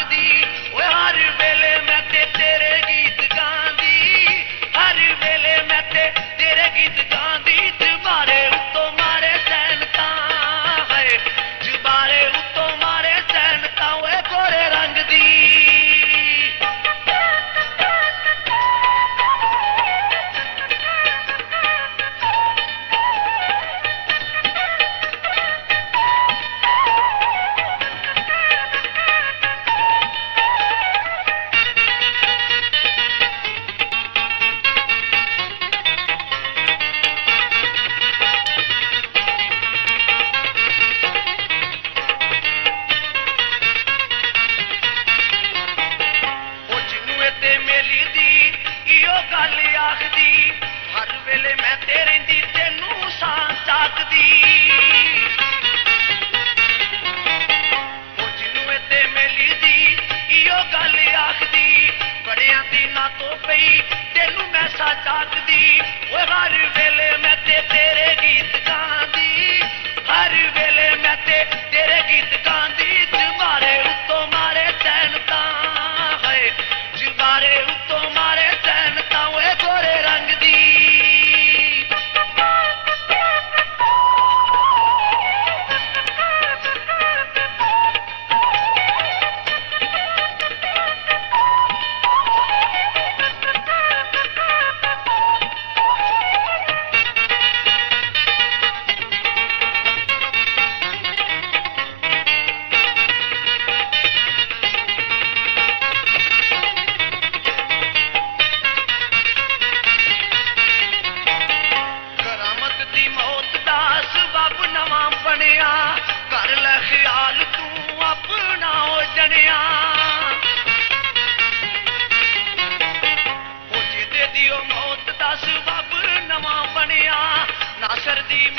ਆਖਦੀ ਓਏ ਹਰ ਵੇਲੇ ਮੈਂ ਤੇ ਤੇਰੇ ਗੀਤ ਗਾਉਂਦੀ ਹਰ ਵੇਲੇ ਮੈਂ ਤੇ ਤੇਰੇ ਗੀਤ ਗਾਉਂਦੀ ਜਬਾਰੇ ਉੱਤੋਂ ਮਾਰੇ ਸੈਨਤਾਂ ਹੈ ਜਬਾਰੇ ਉੱਤੋਂ ਮਾਰੇ ਸੈਨਤਾਂ ਓਏ ਗੋਰੇ ਰੰਗ ਦੀ ਤੇ ਮੇਲੀ ਦੀ ਇਹੋ ਗੱਲ ਆਖਦੀ ਹਰ ਵੇਲੇ ਮੈਂ ਤੇ ਰਹਿੰਦੀ ਤੈਨੂੰ ਸਾਂ ਚਾਕਦੀ ਉਹ ਜਿਹਨੂੰ ਤੇ ਮੇਲੀ ਦੀ ਇਹੋ ਗੱਲ ਆਖਦੀ ਬੜਿਆਂ ਦੀ ਨਾ ਤੋਂ ਪਈ ਤੈਨੂੰ ਮੈਂ ਸਾਂ ਚਾਕਦੀ ਓਏ ਹਰ ਵੇਲੇ ਮੈਂ ਤੇ ਤੇਰੇ ਗੀਤ ਗਾਉਂਦੀ ਹਰ ਵੇਲੇ ਮੈਂ ਤੇ ਤੇਰੇ ਗੀਤ ਗਾਉਂਦੀ ਜਬਾਰੇ ਉੱਤੋਂ ਮਾਰੇ ਸੈਨਤਾਂ ਹੈ ਜਬਾਰੇ ਉੱਤੋਂ ਮਾਰੇ ਸੈਨਤਾਂ ਓਏ ਗੋਰੇ ਰੰਗ ਦੀ ਦੀ ਮੌਤ ਦਾ ਸਬਬ ਨਵਾਂ ਬਣਿਆ ਕਰ ਲੈ ਖਿਆਲ ਤੂੰ ਆਪਣਾ ਹੋ ਜਣਿਆ ਉਹ ਜਿਹਦੇ ਦੀ ਉਹ ਮੌਤ ਦਾ ਸਬਬ ਨਵਾਂ ਬਣਿਆ ਨਾਸਰ ਦੀ